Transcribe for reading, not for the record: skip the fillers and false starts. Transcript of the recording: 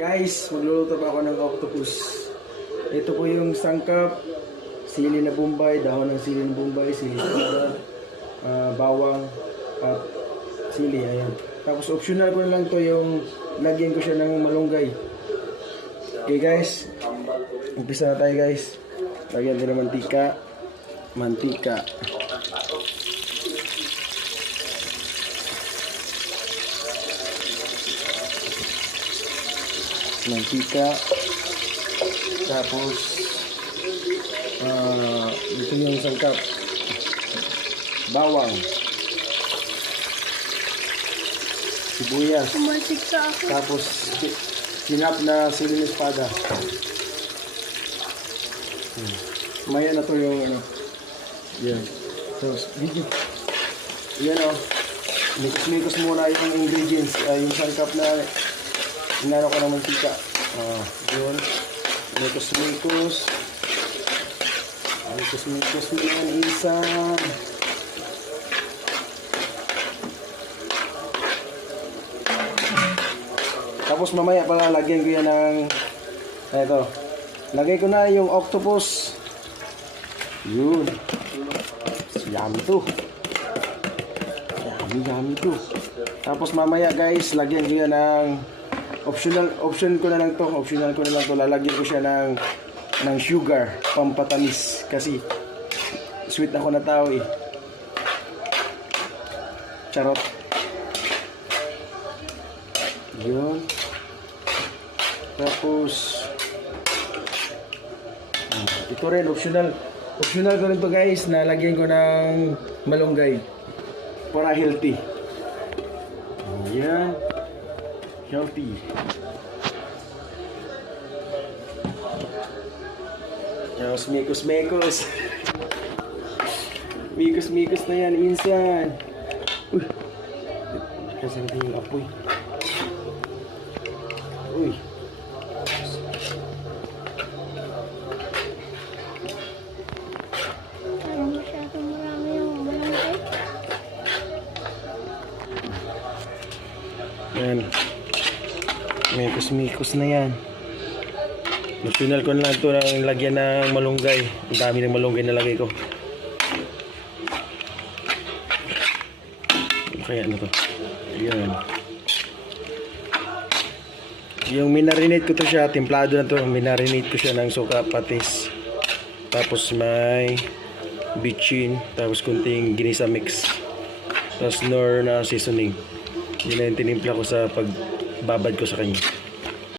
Guys, magluluto pa ako ng octopus. Ito po yung sangkap, sili na bombay, dahon ng sili na bombay, sili na bawang, at sili, ayan. Tapos optional ko na lang to yung lagyan ko siya ng malunggay. Okay guys, umpisa na tayo guys. Lagyan ko ng mantika. Mantika. Tapos ito yung sangkap, bawang, sibuyas, tapos sinap na sili ng espada. Maya na to yung ano. Yan. Tapos video. Yan o. Mikos muna yung ingredients. Yung sangkap na inano ko ng mantika. Yun. Mikos mo yan isa. Tapos mamaya pala lagyan ko yan ng eto. Lagay ko na yung octopus. Yun. Yummy to. Yummy to. Tapos mamaya guys, lagyan ko yan ng option ko na lang to. Lalagyan ko siya ng sugar, pampatamis. Kasi sweet ako na tao eh. Charot. Yun. Tapos ito rin, optional ko rin to guys, na lagyan ko ng malunggay para healthy. Yan, healthy. Tapos mikos na yan minsan. Uy, kasi natin yung apoy. Uy, yan. Mikos na yan. Optional ko na lang ito ng lagyan ng malunggay. Ang dami ng malunggay na lagay ko. Kaya ano to? Yan. Yung minarinate ko to siya, templado na to. Minarinate ko siya ng suka, patis. Tapos may bitchin. Tapos kunting ginisa mix. Tapos nor na seasoning. Yun na yung tinimpla ko sa pagbabad ko sa kanya.